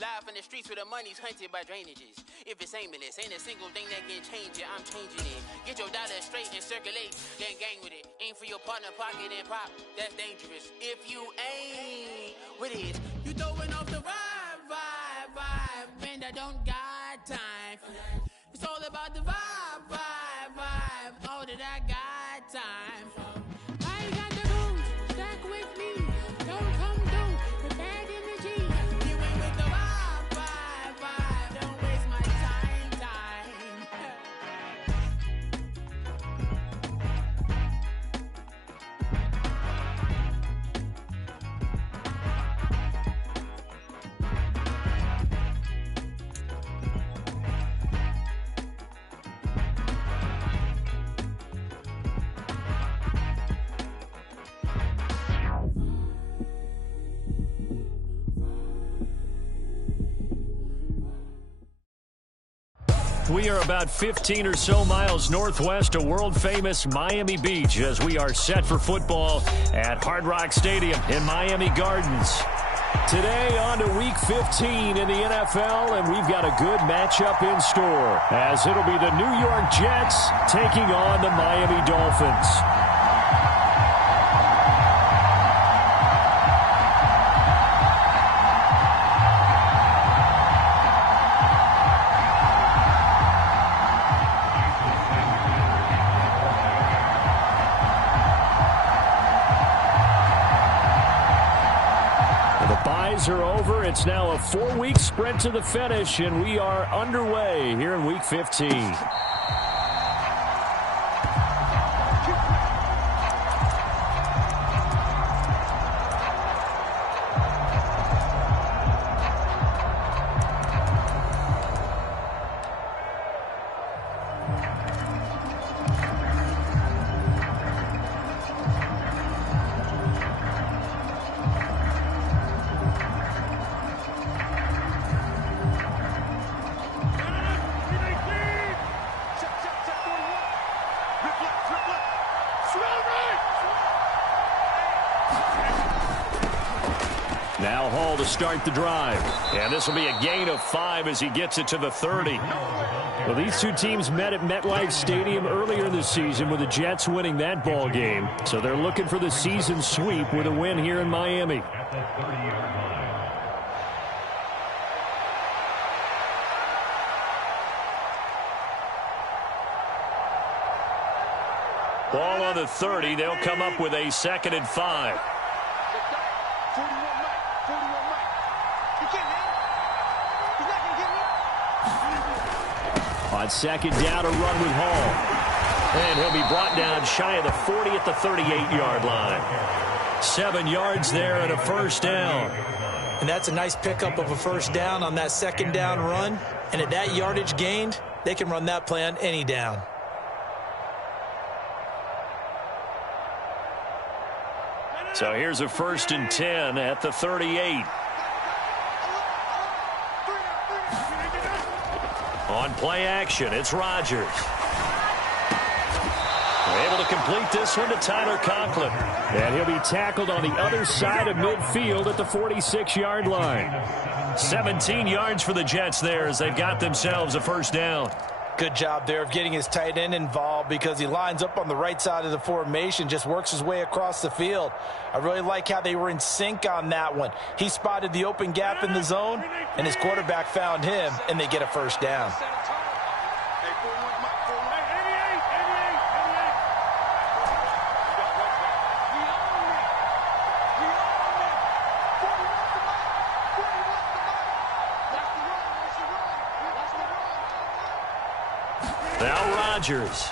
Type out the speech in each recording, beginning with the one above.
Live in the streets where the money's hunted by drainages. If it's aimless, ain't a single thing that can change it. I'm changing it. Get your dollar straight and circulate, then gang with it. Aim for your partner pocket and pop. That's dangerous. If you ain't with it, you throwing off the vibe. Man, I don't got time. It's all about the vibe. All that I got time. I got the rules, stack with me. Don't come through with bad energy. You ain't with the vibe. Don't waste my time. We are about 15 or so miles northwest of world-famous Miami Beach as we are set for football at Hard Rock Stadium in Miami Gardens. Today on to Week 15 in the NFL, and we've got a good matchup in store as it'll be the New York Jets taking on the Miami Dolphins. Are over. It's now a 4-week sprint to the finish, and we are underway here in Week 15. Now Hall to start the drive. And this will be a gain of 5 as he gets it to the 30. Well, these two teams met at MetLife Stadium earlier this season with the Jets winning that ball game. So they're looking for the season sweep with a win here in Miami. Ball on the 30. They'll come up with a 2nd and 5. On 2nd down, a run with Hall. And he'll be brought down shy of the 40 at the 38-yard line. 7 yards there and a 1st down. And that's a nice pickup of a 1st down on that 2nd down run. And at that yardage gained, they can run that play on any down. So here's a 1st and 10 at the 38. On play action, it's Rodgers. Able to complete this one to Tyler Conklin. And he'll be tackled on the other side of midfield at the 46-yard line. 17 yards for the Jets there as they've got themselves a 1st down. Good job there of getting his tight end involved because he lines up on the right side of the formation, just works his way across the field. I really like how they were in sync on that one. He spotted the open gap in the zone, and his quarterback found him, and they get a 1st down. Now Rodgers.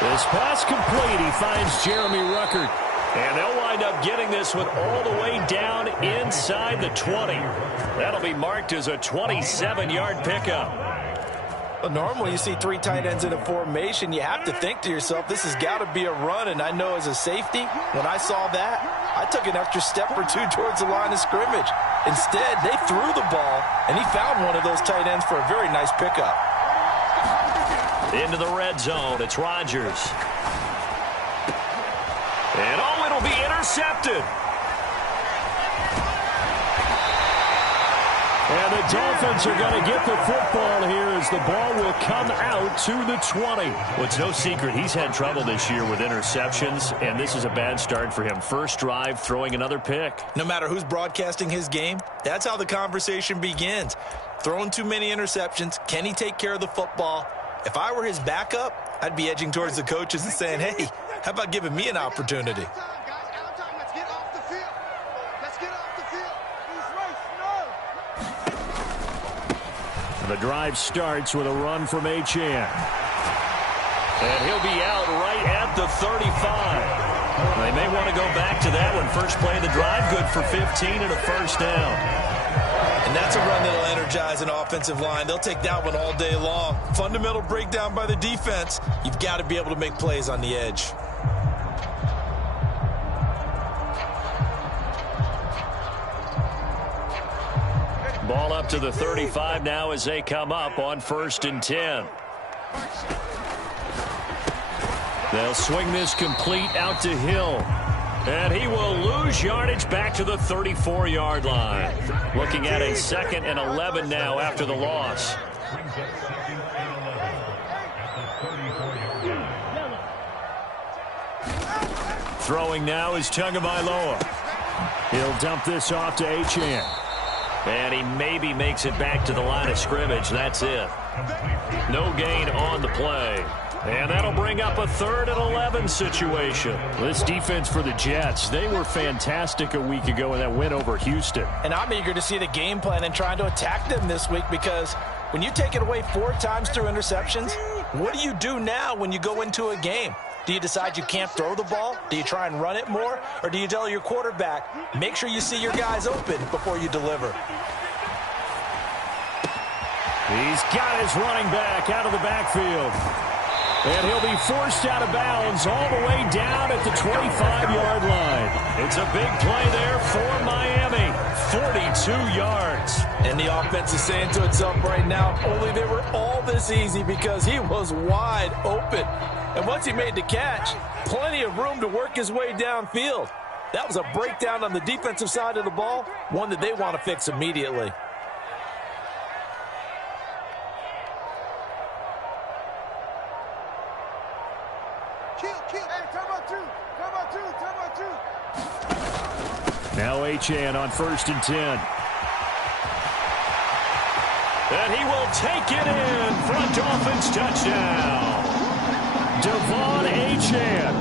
This pass complete. He finds Jeremy Ruckert. And they'll wind up getting this one all the way down inside the 20. That'll be marked as a 27-yard pickup. Well, normally you see 3 tight ends in a formation. You have to think to yourself, this has got to be a run. And I know as a safety, when I saw that, I took an extra step or 2 towards the line of scrimmage. Instead, they threw the ball, and he found one of those tight ends for a very nice pickup. Into the red zone, it's Rodgers. And it'll be intercepted. Dolphins are going to get the football here as the ball will come out to the 20. Well, it's no secret he's had trouble this year with interceptions, and this is a bad start for him. First drive, throwing another pick. No matter who's broadcasting his game, that's how the conversation begins. Throwing too many interceptions, can he take care of the football? If I were his backup, I'd be edging towards the coaches and saying, hey, how about giving me an opportunity? The drive starts with a run from Achane. And he'll be out right at the 35. They may want to go back to that one. First play of the drive, good for 15 and a first down. And that's a run that'll energize an offensive line. They'll take that one all day long. Fundamental breakdown by the defense. You've got to be able to make plays on the edge. Ball up to the 35 now as they come up on 1st and 10. They'll swing this complete out to Hill. And he will lose yardage back to the 34-yard line. Looking at a 2nd and 11 now after the loss. Throwing now is Tagovailoa. He'll dump this off to Achane. And he maybe makes it back to the line of scrimmage. That's it. No gain on the play. And that'll bring up a 3rd and 11 situation. This defense for the Jets, they were fantastic a week ago in that win over Houston. And I'm eager to see the game plan and trying to attack them this week, because when you take it away 4 times through interceptions, what do you do now when you go into a game? Do you decide you can't throw the ball? Do you try and run it more? Or do you tell your quarterback, make sure you see your guys open before you deliver? He's got his running back out of the backfield. And he'll be forced out of bounds all the way down at the 25-yard line. It's a big play there for Miami. 42 yards. And the offense is saying to itself right now, only they were all this easy because he was wide open. And once he made the catch, plenty of room to work his way downfield. That was a breakdown on the defensive side of the ball, one that they want to fix immediately. Now Achane on 1st and 10. And he will take it in for a Dolphins touchdown. Devon Achane,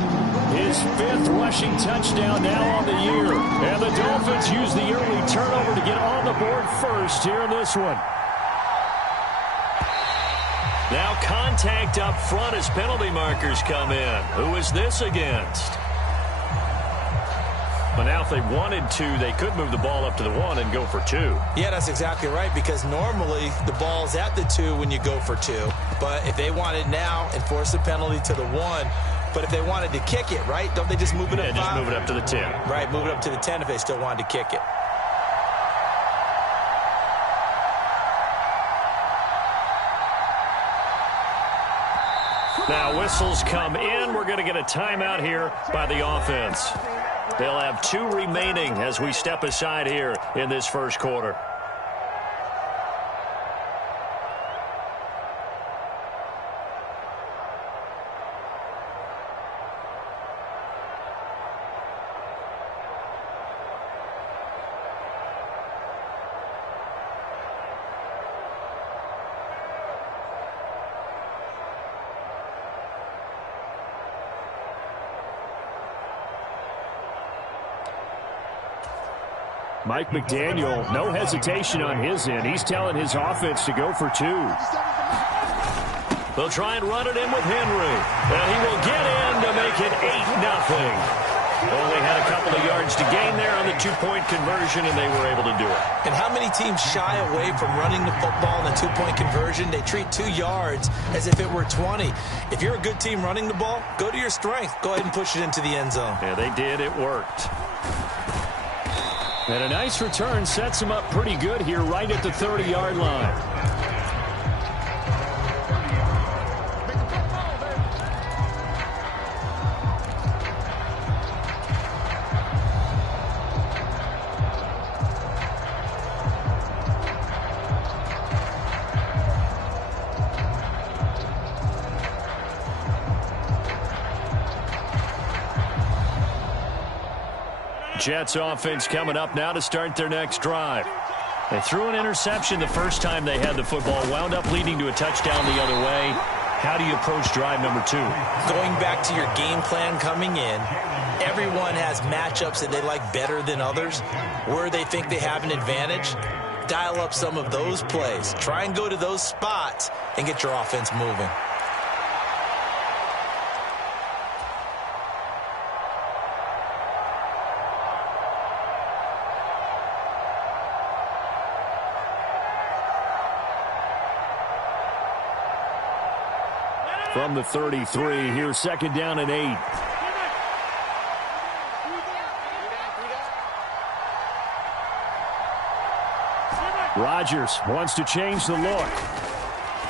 his 5th rushing touchdown now on the year. And the Dolphins use the early turnover to get on the board first here in this one. Now contact up front as penalty markers come in. Who is this against? But now if they wanted to, they could move the ball up to the 1 and go for 2. Yeah, that's exactly right, because normally the ball's at the 2 when you go for 2. But if they want it now and force the penalty to the 1, but if they wanted to kick it, right, don't they just move it up 5? Just move it up to the 10. Right, move it up to the 10 if they still wanted to kick it. Now whistles come in. We're going to get a timeout here by the offense. They'll have 2 remaining as we step aside here in this first quarter. Mike McDaniel, no hesitation on his end. He's telling his offense to go for 2. They'll try and run it in with Henry. And he will get in to make it 8-0. Only had a couple of yards to gain there on the 2-point conversion, and they were able to do it. And how many teams shy away from running the football in a 2-point conversion? They treat 2 yards as if it were 20. If you're a good team running the ball, go to your strength. Go ahead and push it into the end zone. Yeah, they did. It worked. And a nice return sets him up pretty good here right at the 30-yard line. Jets offense coming up now to start their next drive. They threw an interception the first time they had the football, wound up leading to a touchdown the other way. How do you approach drive number 2? Going back to your game plan coming in, everyone has matchups that they like better than others, where they think they have an advantage. Dial up some of those plays. Try and go to those spots and get your offense moving. From the 33, here's 2nd down and 8. Rodgers wants to change the look.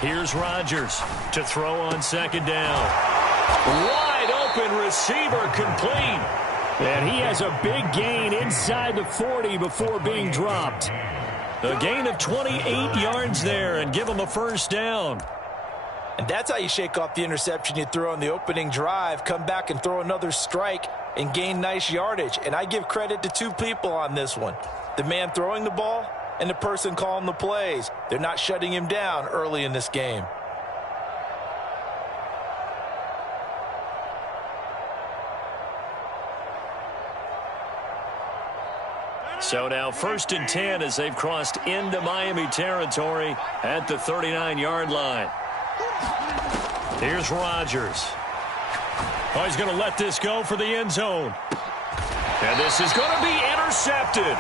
Here's Rodgers to throw on 2nd down. Wide open receiver complete. And he has a big gain inside the 40 before being dropped. A gain of 28 yards there and give him a 1st down. And that's how you shake off the interception you throw on the opening drive, come back and throw another strike and gain nice yardage. And I give credit to 2 people on this one. The man throwing the ball and the person calling the plays. They're not shutting him down early in this game. So now 1st and 10 as they've crossed into Miami territory at the 39-yard line. Here's Rodgers. Oh, he's going to let this go for the end zone. And this is going to be intercepted.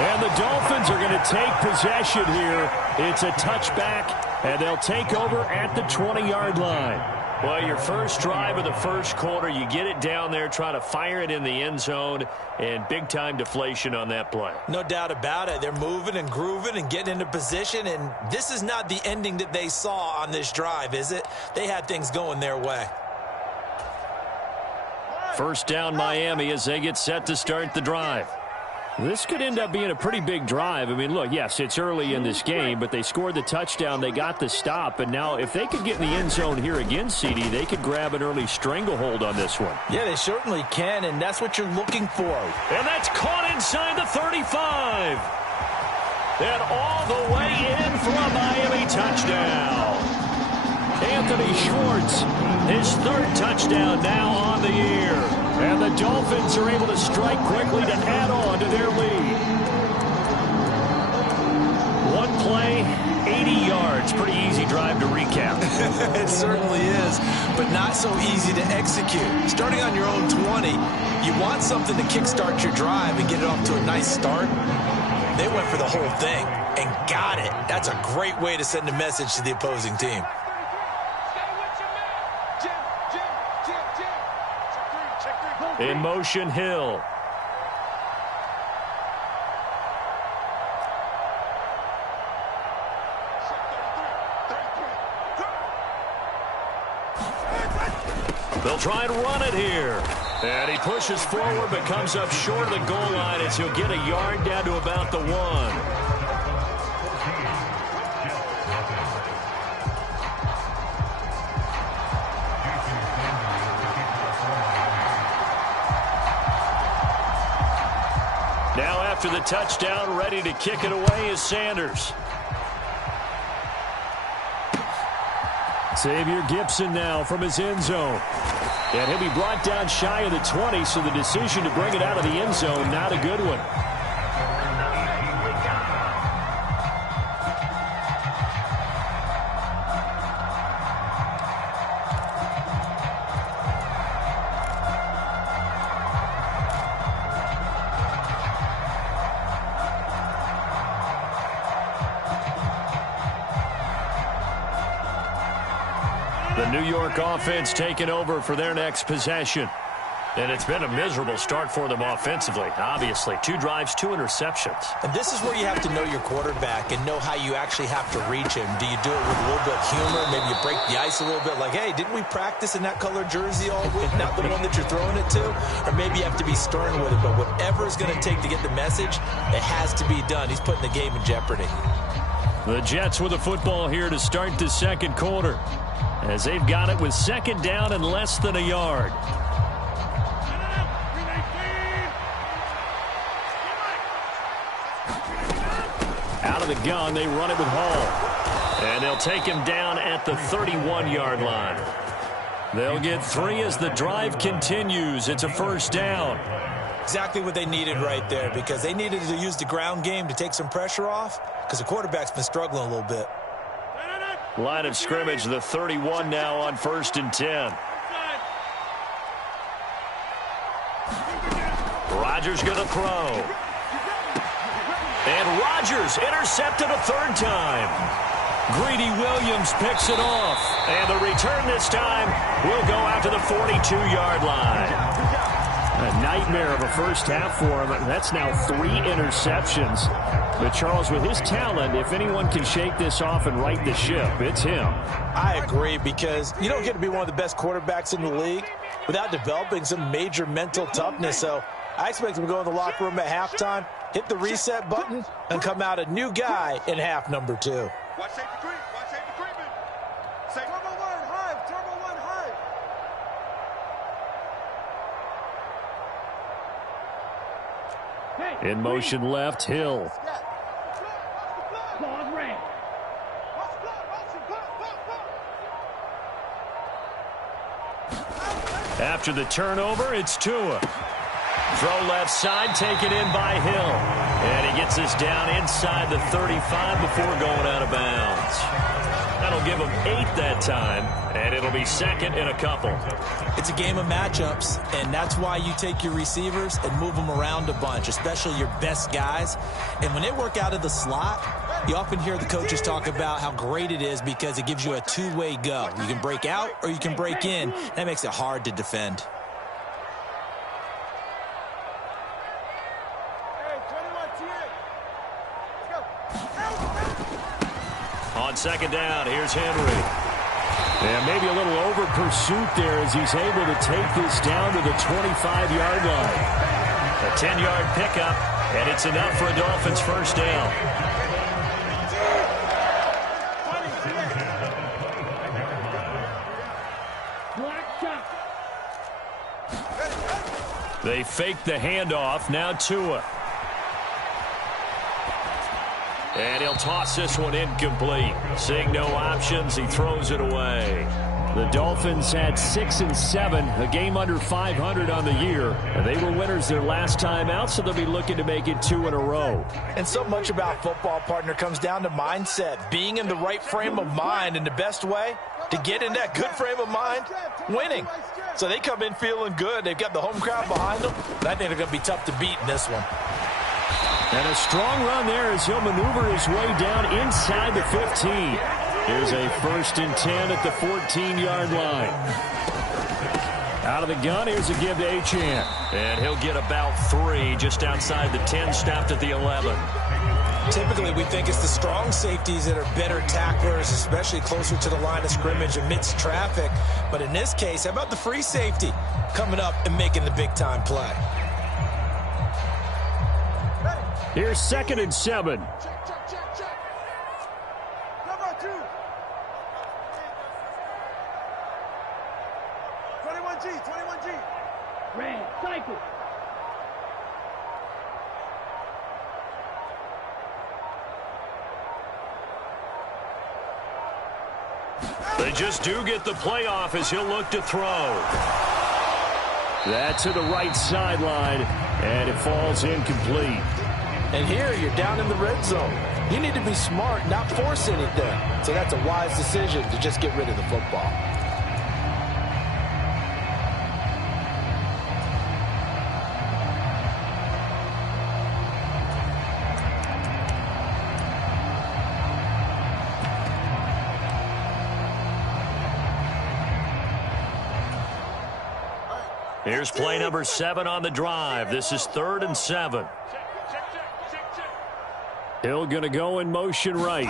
And the Dolphins are going to take possession here. It's a touchback, and they'll take over at the 20-yard line. Well, your first drive of the first quarter, you get it down there, try to fire it in the end zone, and big-time deflation on that play. No doubt about it. They're moving and grooving and getting into position, and this is not the ending that they saw on this drive, is it? They had things going their way. 1st down Miami as they get set to start the drive. This could end up being a pretty big drive. I mean, look, yes, it's early in this game, but they scored the touchdown, they got the stop, and now if they could get in the end zone here again, CD, they could grab an early stranglehold on this one. Yeah, they certainly can, and that's what you're looking for. And that's caught inside the 35. And all the way in for a Miami touchdown. Anthony Schwartz, his 3rd touchdown now on the year. And the Dolphins are able to strike quickly to add on to their lead. One play, 80 yards. Pretty easy drive to recap. It certainly is, but not so easy to execute. Starting on your own 20, you want something to kickstart your drive and get it off to a nice start. They went for the whole thing and got it. That's a great way to send a message to the opposing team. In motion, Hill. They'll try and run it here. And he pushes forward but comes up short of the goal line as he'll get a yard down to about the 1. Now after the touchdown, ready to kick it away is Sanders. Xavier Gibson now from his end zone. And he'll be brought down shy of the 20, so the decision to bring it out of the end zone, not a good one. The New York offense taking over for their next possession. And it's been a miserable start for them offensively. Obviously, 2 drives, 2 interceptions. And this is where you have to know your quarterback and know how you actually have to reach him. Do you do it with a little bit of humor? Maybe you break the ice a little bit like, hey, didn't we practice in that color jersey all week? Not the one that you're throwing it to? Or maybe you have to be stern with it. But whatever it's going to take to get the message, it has to be done. He's putting the game in jeopardy. The Jets with the football here to start the second quarter, as they've got it with 2nd down and less than a yard. Out of the gun, they run it with Hall. And they'll take him down at the 31-yard line. They'll get 3 as the drive continues. It's a first down. Exactly what they needed right there, because they needed to use the ground game to take some pressure off, because the quarterback's been struggling a little bit. Line of scrimmage, the 31 now on 1st and 10. Rodgers going to throw. And Rodgers intercepted a 3rd time. Greedy Williams picks it off. And the return this time will go out to the 42-yard line. A nightmare of a first half for him. That's now 3 interceptions. But, Charles, with his talent, if anyone can shake this off and right the ship, it's him. I agree, because you don't get to be one of the best quarterbacks in the league without developing some major mental toughness. So I expect him to go in the locker room at halftime, hit the reset button, and come out a new guy in half number 2. Watch safety creep. Watch safety creeping. Turbo 1 high. Turbo 1 high. In motion left, Hill. After the turnover, it's Tua. Throw left side, taken in by Hill. And he gets us down inside the 35 before going out of bounds. That'll give him 8 that time, and it'll be 2nd and a couple. It's a game of matchups, and that's why you take your receivers and move them around a bunch, especially your best guys. And when they work out of the slot, you often hear the coaches talk about how great it is because it gives you a two-way go. You can break out or you can break in. That makes it hard to defend. On 2nd down, here's Henry. And maybe a little over pursuit there as he's able to take this down to the 25-yard line. A 10-yard pickup, and it's enough for a Dolphins first down. They fake the handoff. Now Tua. And he'll toss this one incomplete. Seeing no options, he throws it away. The Dolphins had 6 and 7, a game under 500 on the year. And they were winners their last time out, so they'll be looking to make it 2 in a row. And so much about football, partner, comes down to mindset. Being in the right frame of mind, and the best way to get in that good frame of mind, winning. So they come in feeling good. They've got the home crowd behind them. And I think they're going to be tough to beat in this one. And a strong run there as he'll maneuver his way down inside the 15. Here's a 1st and 10 at the 14-yard line. Out of the gun, here's a give to Achane. And he'll get about 3 just outside the 10, stopped at the 11. Typically, we think it's the strong safeties that are better tacklers, especially closer to the line of scrimmage amidst traffic. But in this case, how about the free safety coming up and making the big-time play? Here's 2nd and 7. Cover 2. 21G. Red, cycle. They just do get the playoff as he'll look to throw. That to the right sideline, and it falls incomplete. And here, you're down in the red zone. You need to be smart, not force anything. So that's a wise decision to just get rid of the football. Here's play number 7 on the drive. This is 3rd and 7. Hill going to go in motion right.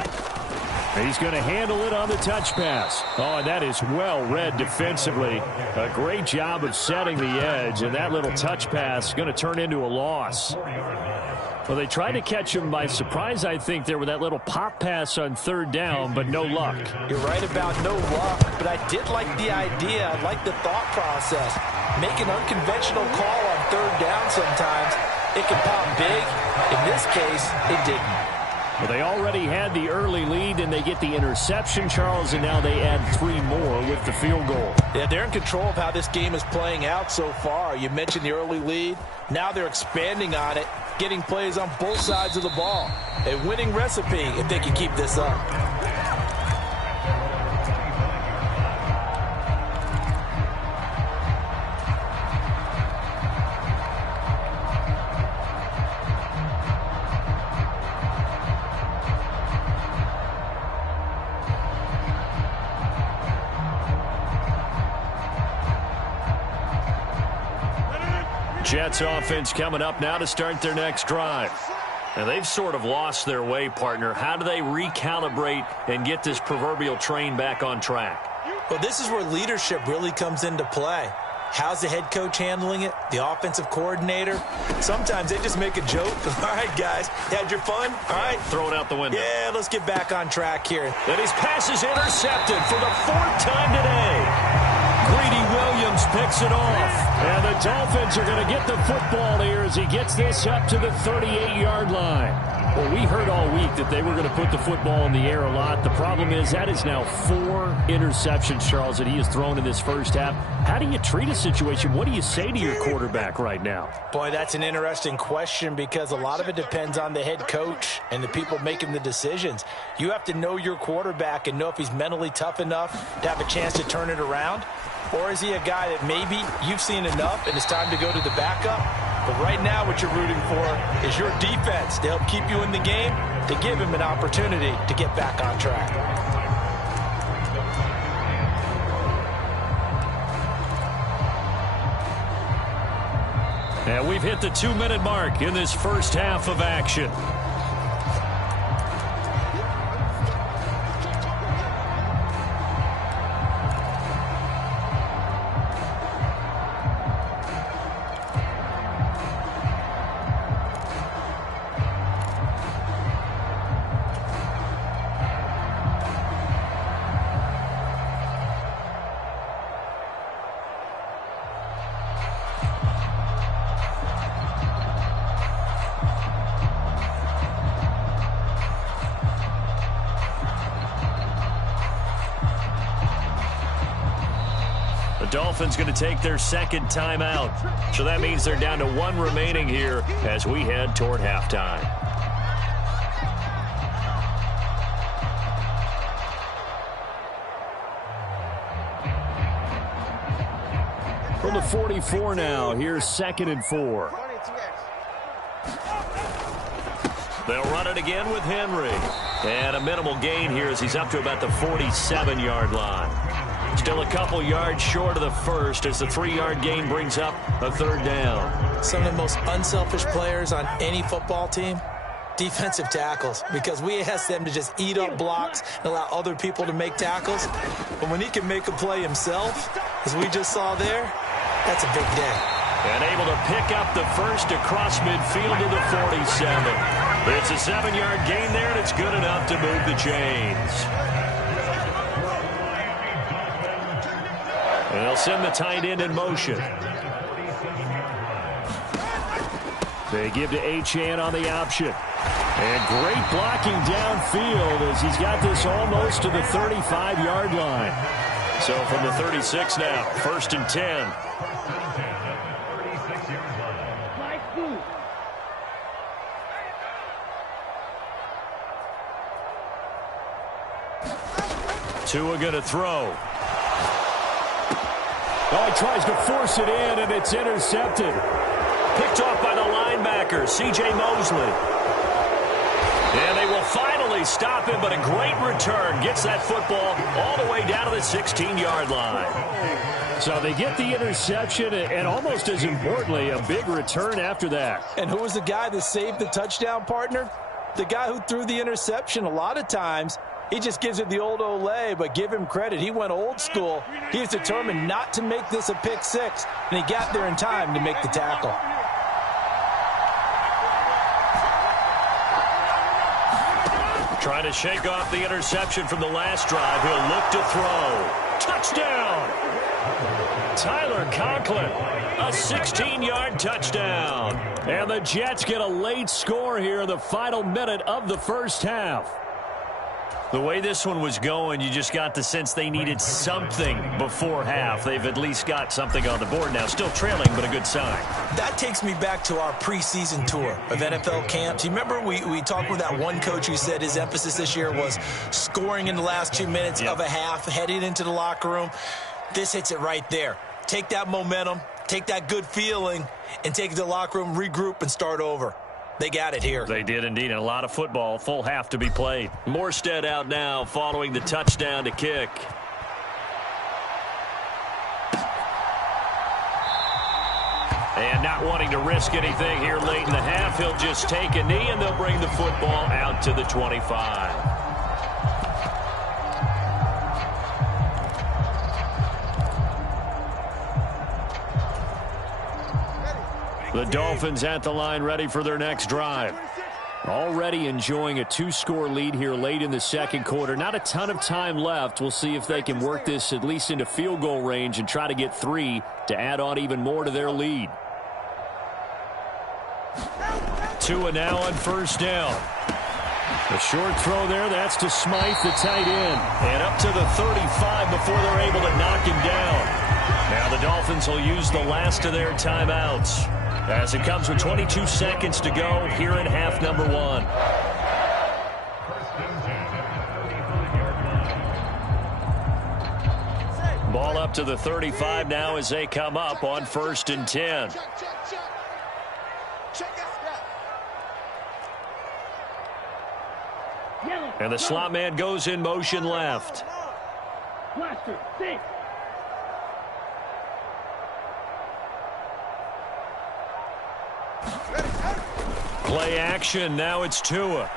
He's going to handle it on the touch pass. Oh, and that is well read defensively. A great job of setting the edge, and that little touch pass is going to turn into a loss. Well, they tried to catch him by surprise, I think, there with that little pop pass on 3rd down, but no luck. You're right about no luck, but I did like the idea. I like the thought process. Make an unconventional call on 3rd down sometimes it can pop big. In this case, it didn't. Well, they already had the early lead, and they get the interception, Charles, and now they add 3 more with the field goal. Yeah, they're in control of how this game is playing out so far. You mentioned the early lead. Now they're expanding on it, getting plays on both sides of the ball. A winning recipe if they can keep this up. Jets offense coming up now to start their next drive. And they've sort of lost their way, partner. How do they recalibrate and get this proverbial train back on track? Well, this is where leadership really comes into play. How's the head coach handling it? The offensive coordinator? Sometimes they just make a joke. All right, guys, had your fun? All right. Throw it out the window. Yeah, let's get back on track here. And his pass is intercepted for the 4th time today. Greedy Williams picks it off. And the Dolphins are going to get the football here as he gets this up to the 38-yard line. Well, we heard all week that they were going to put the football in the air a lot. The problem is that is now 4 interceptions, Charles, that he has thrown in this first half. How do you treat a situation? What do you say to your quarterback right now? Boy, that's an interesting question because a lot of it depends on the head coach and the people making the decisions. You have to know your quarterback and know if he's mentally tough enough to have a chance to turn it around. Or is he a guy that maybe you've seen enough and it's time to go to the backup? But right now what you're rooting for is your defense to help keep you in the game, to give him an opportunity to get back on track. And we've hit the 2-minute mark in this first half of action. Dolphins going to take their second timeout. So that means they're down to 1 remaining here as we head toward halftime. From the 44 now, here's 2nd and 4. They'll run it again with Henry. And a minimal gain here as he's up to about the 47-yard line. Still a couple yards short of the first as the 3-yard gain brings up a 3rd down. Some of the most unselfish players on any football team, defensive tackles, because we ask them to just eat up blocks and allow other people to make tackles. But when he can make a play himself, as we just saw there, that's a big day. And able to pick up the first across midfield to the 47. It's a 7-yard gain there, and it's good enough to move the chains. And they'll send the tight end in motion. They give to Achane on the option. And great blocking downfield as he's got this almost to the 35-yard line. So from the 36 now, 1st and 10. Tua going to throw. Oh, he tries to force it in, and it's intercepted. Picked off by the linebacker, C.J. Mosley. And they will finally stop him, but a great return. Gets that football all the way down to the 16-yard line. So they get the interception, and almost as importantly, a big return after that. And who was the guy that saved the touchdown, partner? The guy who threw the interception. A lot of times, he just gives it the old Olay, but give him credit. He went old school. He was determined not to make this a pick 6, and he got there in time to make the tackle. Trying to shake off the interception from the last drive. He'll look to throw. Touchdown! Tyler Conklin, a 16-yard touchdown. And the Jets get a late score here in the final minute of the first half. The way this one was going, you just got the sense they needed something before half. They've at least got something on the board now. Still trailing, but a good sign. That takes me back to our preseason tour of NFL camps. You remember we talked with that one coach who said his emphasis this year was scoring in the last 2 minutes of a half, heading into the locker room. This hits it right there. Take that momentum, take that good feeling, and take it to the locker room, regroup, and start over. They got it here. They did indeed. And a lot of football, full half to be played. Morstead out now following the touchdown to kick. And not wanting to risk anything here late in the half, he'll just take a knee and they'll bring the football out to the 25. The Dolphins at the line, ready for their next drive. Already enjoying a 2-score lead here late in the second quarter. Not a ton of time left. We'll see if they can work this at least into field goal range and try to get 3 to add on even more to their lead. Tua now on first down. A short throw there. That's to Smythe, the tight end. And up to the 35 before they're able to knock him down. Now the Dolphins will use the last of their timeouts, as it comes with 22 seconds to go here in half number 1. Ball up to the 35 now as they come up on 1st and 10. And the slot man goes in motion left. Blaster, 6. Play action. Now it's Tua.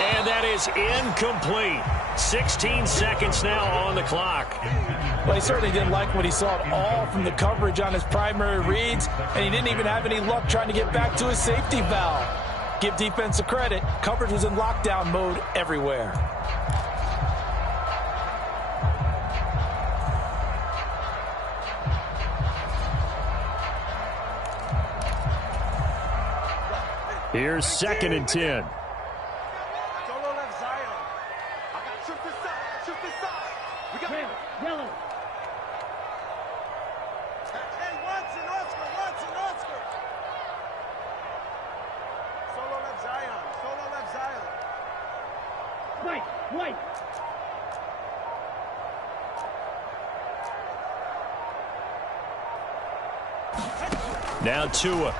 And that is incomplete. 16 seconds now on the clock. Well, he certainly didn't like what he saw at all from the coverage on his primary reads, and he didn't even have any luck trying to get back to his safety valve. Give defense a credit. Coverage was in lockdown mode everywhere. Here's 2nd and 10. Solo left Zion. I got shoot this side. Shoot this side. We got Red, yellow. Hey, Watson, Oscar. Solo left Zion. White. Now Tua.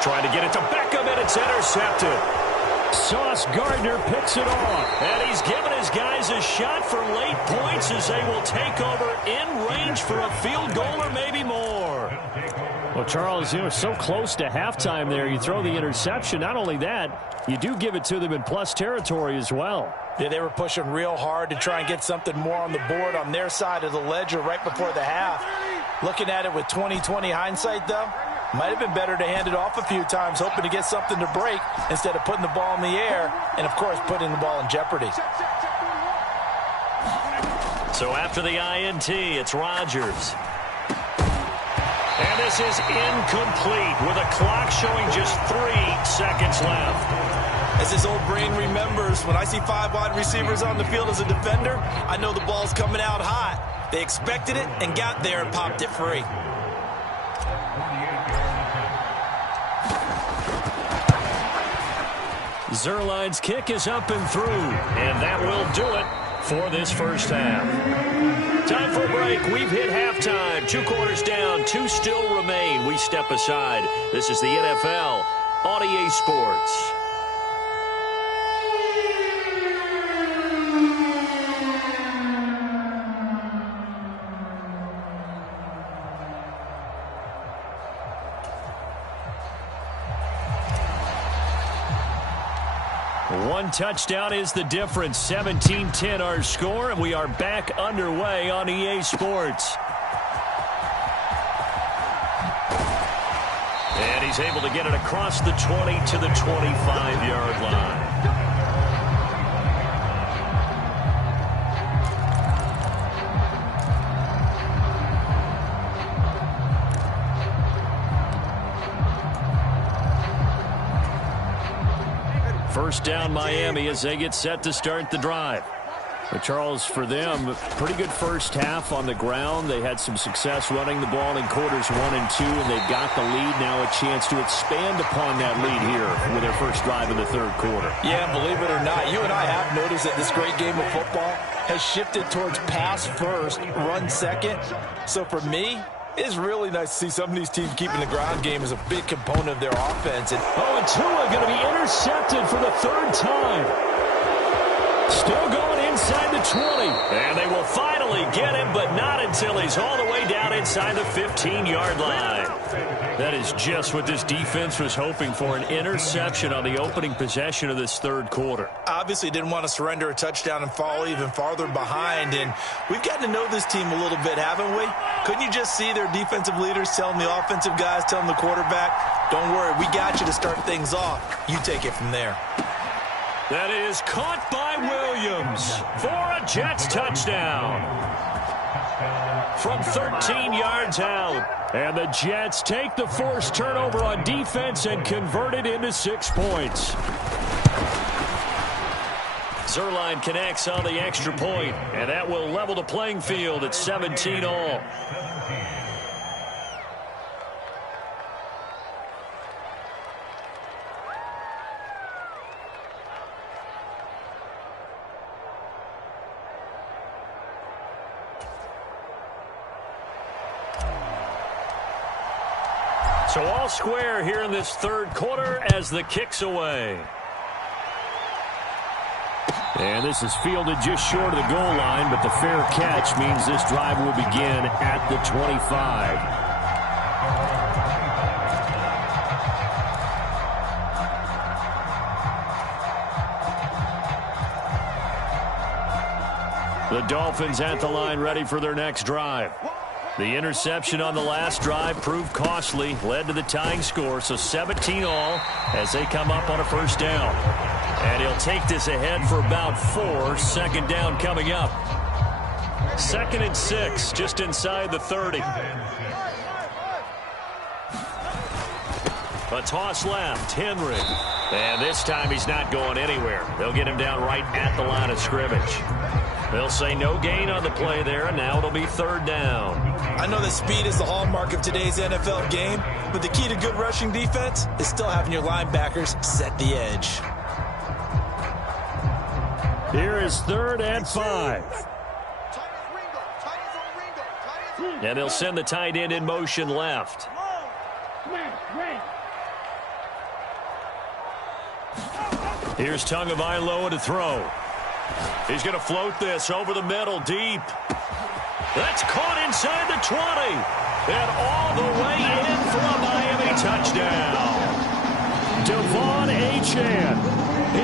Trying to get it to Beckham, and it's intercepted. Sauce Gardner picks it off. And he's given his guys a shot for late points as they will take over in range for a field goal or maybe more. Well, Charles, you were so close to halftime there. You throw the interception. Not only that, you do give it to them in plus territory as well. Yeah, they were pushing real hard to try and get something more on the board on their side of the ledger right before the half. Looking at it with 20/20 hindsight, though, might have been better to hand it off a few times, hoping to get something to break instead of putting the ball in the air and, of course, putting the ball in jeopardy. So after the INT, it's Rodgers. And this is incomplete with a clock showing just 3 seconds left. As his old brain remembers, when I see 5 wide receivers on the field as a defender, I know the ball's coming out hot. They expected it and got there and popped it free. Zerline's kick is up and through, and that will do it for this first half. Time for a break. We've hit halftime. 2 quarters down, 2 still remain. We step aside. This is the NFL on EA Sports. One touchdown is the difference. 17-10 our score, and we are back underway on EA Sports. And he's able to get it across the 20 to the 25-yard line. first down Miami as they get set to start the drive. But Charles, for them, pretty good first half on the ground. They had some success running the ball in quarters 1 and 2, and they've got the lead. Now a chance to expand upon that lead here with their first drive in the third quarter. Yeah, believe it or not, you and I have noticed that this great game of football has shifted towards pass first, run second. So for me, it's really nice to see some of these teams keeping the ground game as a big component of their offense. And Tua going to be intercepted for the third time. Still going inside the 20. And they will finally get him, but not until he's all the way down inside the 15-yard line. That is just what this defense was hoping for, an interception on the opening possession of this third quarter. Obviously didn't want to surrender a touchdown and fall even farther behind. And we've gotten to know this team a little bit, haven't we? Couldn't you just see their defensive leaders telling the offensive guys, telling the quarterback, don't worry, we got you to start things off. You take it from there. That is caught by Williams for a Jets touchdown. From 13 yards out. And the Jets take the forced turnover on defense and convert it into 6 points. Zerline connects on the extra point, and that will level the playing field at 17 all. So all square here in this third quarter as the kick's away. And this is fielded just short of the goal line, but the fair catch means this drive will begin at the 25. The Dolphins at the line ready for their next drive. The interception on the last drive proved costly, led to the tying score, so 17 all as they come up on a first down. And he'll take this ahead for about 4, second down coming up. 2nd and 6, just inside the 30. A toss left, Henry. And this time he's not going anywhere. They'll get him down right at the line of scrimmage. They'll say no gain on the play there, and now it'll be third down. I know that speed is the hallmark of today's NFL game, but the key to good rushing defense is still having your linebackers set the edge. Here is 3rd and 5. And they'll send the tight end in motion left. Here's Tagovailoa to throw. He's going to float this over the middle, deep. That's caught inside the 20. And all the way in for a Miami touchdown. Devon Achane.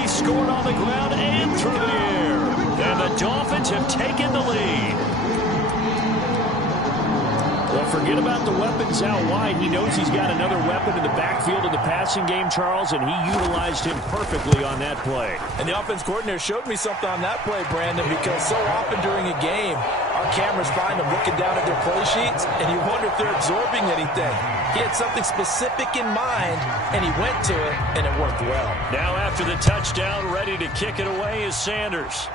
He scored on the ground and through the air. And the Dolphins have taken the lead. Well, forget about the weapons out wide. He knows he's got another weapon in the backfield of the passing game, Charles, and he utilized him perfectly on that play. And the offense coordinator showed me something on that play, Brandon, because so often during a game, our cameras find them looking down at their play sheets, and you wonder if they're absorbing anything. He had something specific in mind, and he went to it, and it worked well. Now after the touchdown, ready to kick it away is Sanders.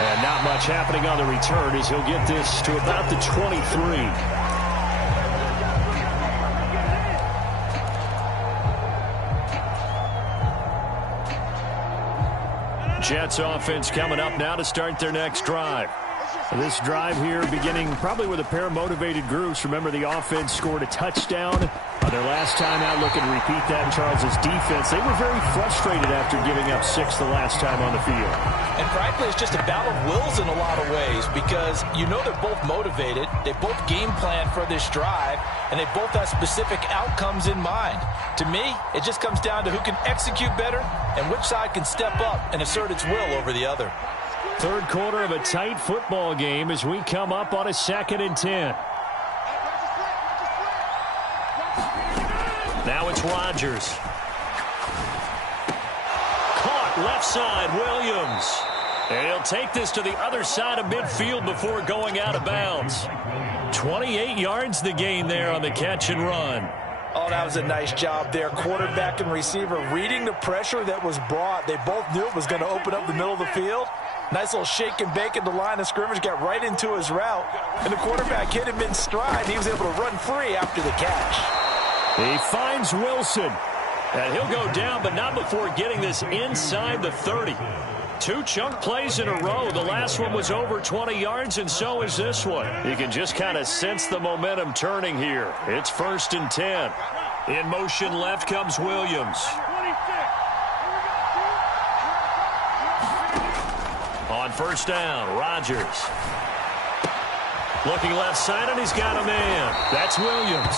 And not much happening on the return as he'll get this to about the 23. Jets offense coming up now to start their next drive. This drive here beginning probably with a pair of motivated groups. Remember, the offense scored a touchdown on their last time out. Looking to repeat that in Charles's defense. They were very frustrated after giving up 6 the last time on the field. And frankly, it's just a battle of wills in a lot of ways because you know they're both motivated. They both game plan for this drive, and they both have specific outcomes in mind. To me, it just comes down to who can execute better and which side can step up and assert its will over the other. Third quarter of a tight football game as we come up on a 2nd and 10. Now it's Rodgers. Caught left side, Williams. And he'll take this to the other side of midfield before going out of bounds. 28 yards the gain there on the catch and run. Oh, that was a nice job there. Quarterback and receiver reading the pressure that was brought. They both knew it was going to open up the middle of the field. Nice little shake and bake at the line of scrimmage, got right into his route. And the quarterback hit him in stride. He was able to run free after the catch. He finds Wilson. And he'll go down, but not before getting this inside the 30. 2 chunk plays in a row. The last one was over 20 yards, and so is this one. You can just kind of sense the momentum turning here. It's 1st and 10. In motion left comes Williams. On 1st down, Rodgers. Looking left side, and he's got a man. That's Williams.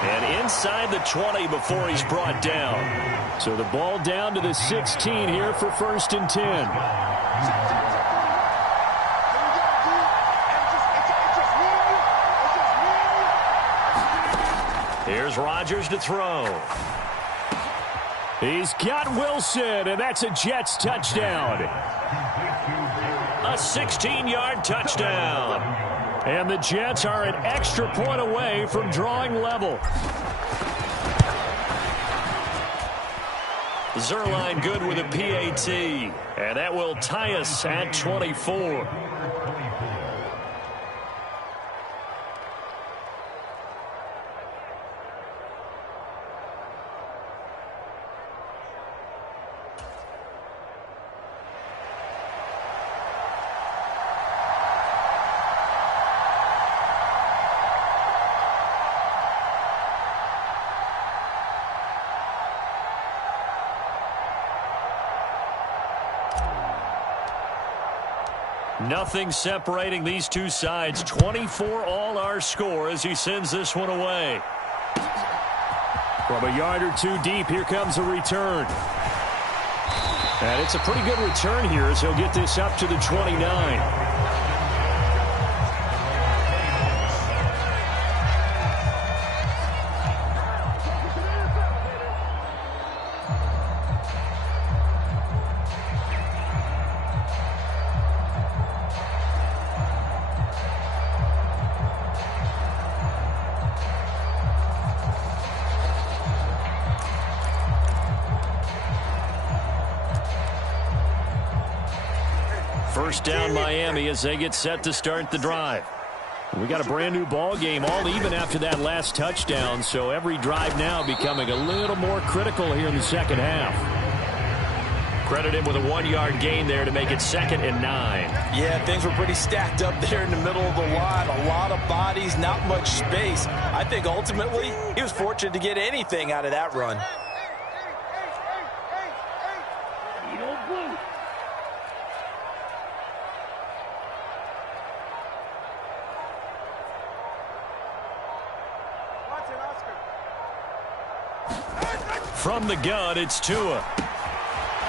And inside the 20 before he's brought down. So the ball down to the 16 here for 1st and 10. Here's Rodgers to throw. He's got Wilson, and that's a Jets touchdown. A 16-yard touchdown. And the Jets are an extra point away from drawing level. Zerline good with a PAT. And that will tie us at 24. Nothing separating these two sides. 24 all our score as he sends this one away. From a yard or two deep, here comes a return. And it's a pretty good return here as he'll get this up to the 29. First down Miami as they get set to start the drive. We got a brand new ball game, all even after that last touchdown, so every drive now becoming a little more critical here in the second half. Credit him with a 1-yard gain there to make it 2nd and 9. Yeah, things were pretty stacked up there in the middle of the line. A lot of bodies, not much space. I think ultimately he was fortunate to get anything out of that run. From the gun, it's Tua.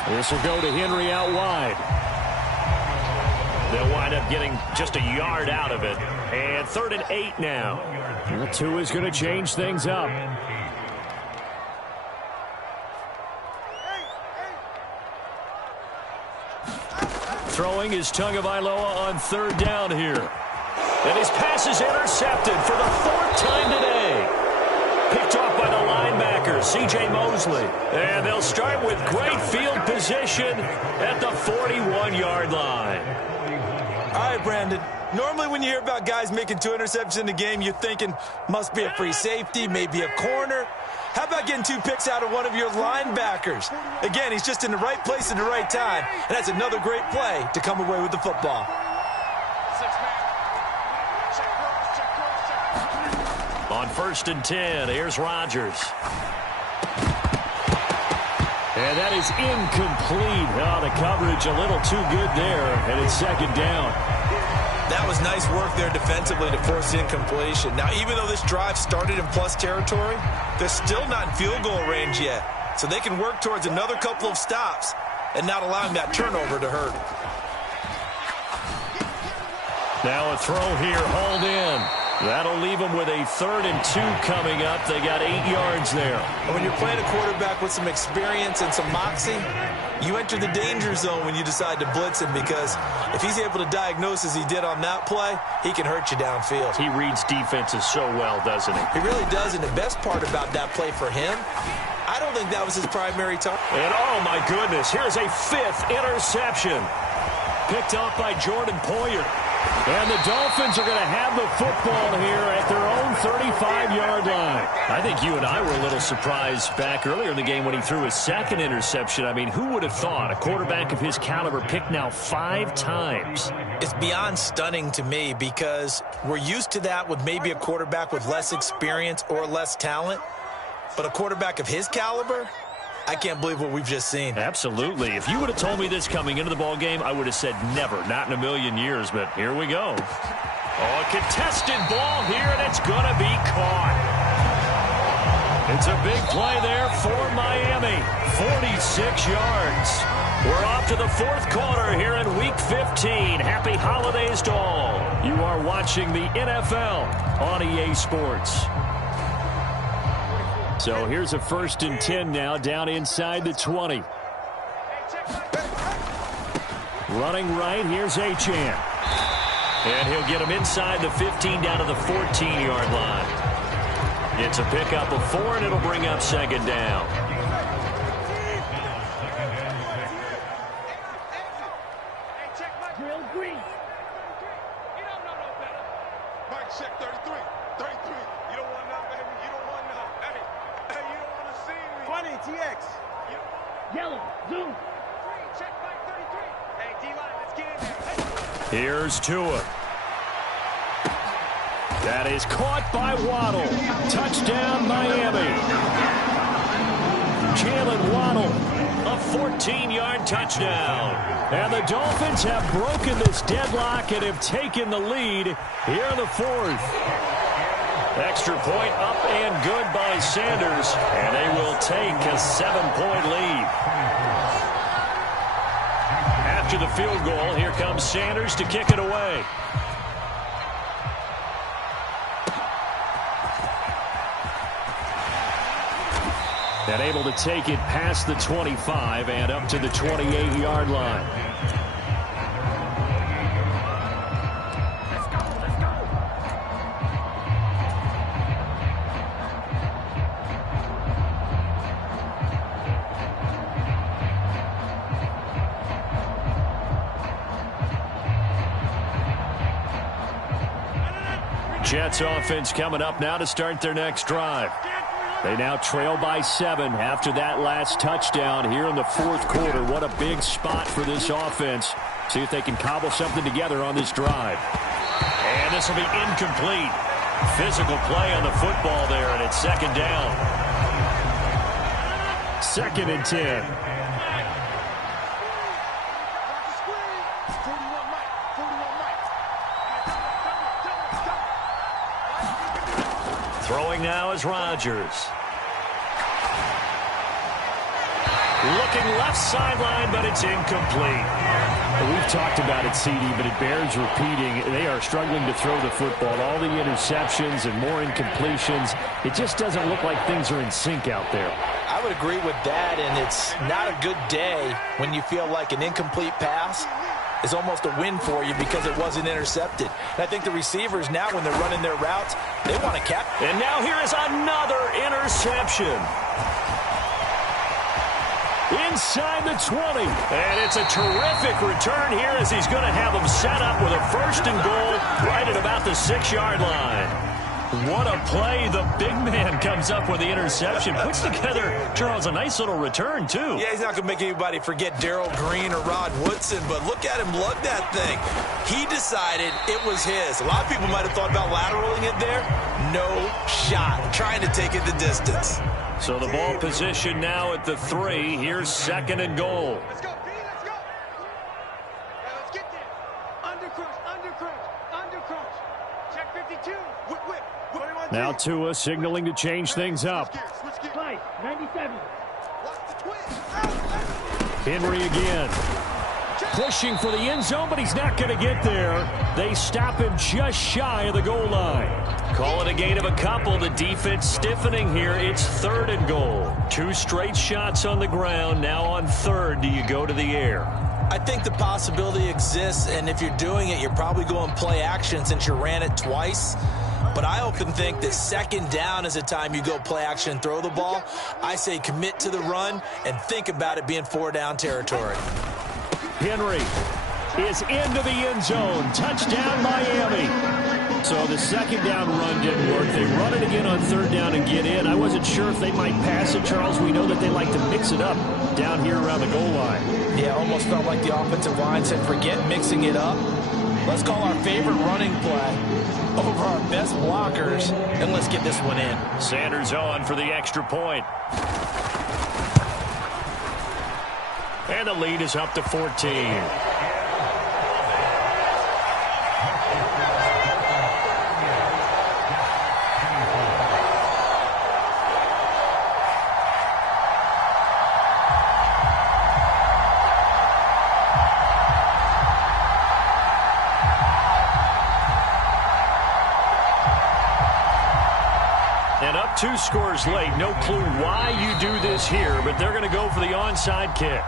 This will go to Henry out wide. They'll wind up getting just a yard out of it. And 3rd and 8 now. And Tua's going to change things up. Throwing is Tagovailoa on 3rd down here. And his pass is intercepted for the 4th time today. Picked off by the linebacker, C.J. Mosley. And they'll start with great field position at the 41-yard line. All right, Brandon. Normally when you hear about guys making 2 interceptions in the game, you're thinking must be a free safety, maybe a corner. How about getting 2 picks out of one of your linebackers? Again, he's just in the right place at the right time, and that's another great play to come away with the football. On 1st and 10, here's Rodgers. And that is incomplete. Oh, the coverage a little too good there, and it's 2nd down. That was nice work there defensively to force incompletion. Now, even though this drive started in plus territory, they're still not in field goal range yet. So they can work towards another couple of stops and not allowing that turnover to hurt. Now a throw here, hauled in. That'll leave them with a 3rd and 2 coming up. They got 8 yards there. When you're playing a quarterback with some experience and some moxie, you enter the danger zone when you decide to blitz him, because if he's able to diagnose as he did on that play, he can hurt you downfield. He reads defenses so well, doesn't he? He really does, and the best part about that play for him, I don't think that was his primary target. And oh my goodness, here's a 5th interception. Picked off by Jordan Poyer. And the Dolphins are going to have the football here at their own 35-yard line. I think you and I were a little surprised back earlier in the game when he threw his 2nd interception. I mean, who would have thought a quarterback of his caliber picked now 5 times? It's beyond stunning to me, because we're used to that with maybe a quarterback with less experience or less talent. But a quarterback of his caliber, I can't believe what we've just seen. Absolutely. If you would have told me this coming into the ball game, I would have said never, not in a million years, but here we go. Oh, a contested ball here, and it's going to be caught. It's a big play there for Miami. 46 yards. We're off to the 4th quarter here in Week 15. Happy holidays to all. You are watching the NFL on EA Sports. So here's a 1st and 10 now, down inside the 20. Running right, here's Achane. And he'll get him inside the 15 down to the 14-yard line. It's a pickup of 4, and it'll bring up 2nd down. Drill green. You don't know no better. Mike, check 33. 33. You don't want none, baby. You don't want none. Hey, you don't want to see me. 20, TX. Yellow, zoom. Check Mike 33. Hey, D-line, let's get in there. Hey. Here's Tua. That is caught by Waddle. Touchdown, Miami. Jalen Waddle, a 14-yard touchdown. And the Dolphins have broken this deadlock and have taken the lead here in the 4th. Extra point up and good by Sanders, and they will take a 7-point lead. After the field goal, here comes Sanders to kick it away. And able to take it past the 25 and up to the 28-yard line. Jets offense coming up now to start their next drive. They now trail by 7 after that last touchdown here in the 4th quarter. What a big spot for this offense. See if they can cobble something together on this drive. And this will be incomplete. Physical play on the football there, and it's 2nd down. 2nd and 10. Throwing now is Rodgers. Looking left sideline, but it's incomplete. We've talked about it, CD, but it bears repeating. They are struggling to throw the football. All the interceptions and more incompletions. It just doesn't look like things are in sync out there. I would agree with that, and it's not a good day when you feel like an incomplete pass is almost a win for you because it wasn't intercepted. And I think the receivers now, when they're running their routes, they want to catch. And now here is another interception. Inside the 20. And it's a terrific return here as he's going to have them set up with a 1st and goal right at about the 6-yard line. What a play. The big man comes up with the interception. Puts together, Charles, a nice little return, too. Yeah, he's not going to make anybody forget Darrell Green or Rod Woodson, but look at him lug that thing. He decided it was his. A lot of people might have thought about lateraling it there. No shot. Trying to take it the distance. So the ball position now at the 3. Here's 2nd and goal. Let's go, B, let's go. Now let's get there. Under crunch. Check 52. Whip. Now Tua signaling to change things up. Fight, 97. Henry again. pushing for the end zone, but he's not going to get there. They stop him just shy of the goal line. Call it a gain of a couple. The defense stiffening here. It's 3rd and goal. 2 straight shots on the ground. Now on 3rd, do you go to the air? I think the possibility exists, and if you're doing it, you're probably going play action since you ran it twice. But I often think that 2nd down is the time you go play action and throw the ball. I say commit to the run and think about it being 4-down territory. Henry is into the end zone. Touchdown, Miami. So the 2nd down run didn't work. They run it again on 3rd down and get in. I wasn't sure if they might pass it, Charles. We know that they like to mix it up down here around the goal line. Yeah, almost felt like the offensive line said, forget mixing it up. Let's call our favorite running play over our best blockers, and let's get this one in. Sanders on for the extra point. And the lead is up to 14. And up 2 scores late. No clue why you do this here, but they're going to go for the onside kick.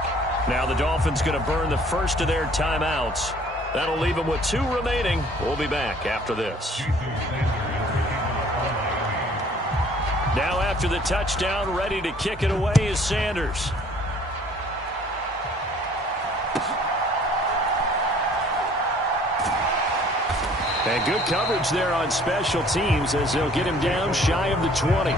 Now the Dolphins going to burn the first of their timeouts. That'll leave them with 2 remaining. We'll be back after this. Now after the touchdown, ready to kick it away is Sanders. And good coverage there on special teams as they'll get him down shy of the 20.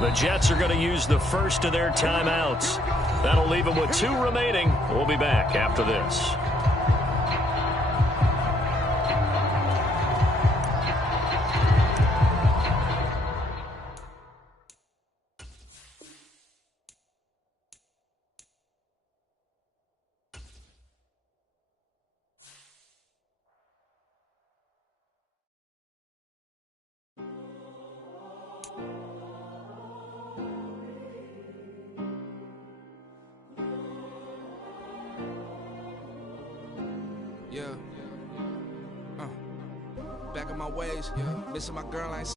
The Jets are going to use the first of their timeouts. That'll leave them with 2 remaining. We'll be back after this. Yeah. Back in my ways. Missing my girl, I ain't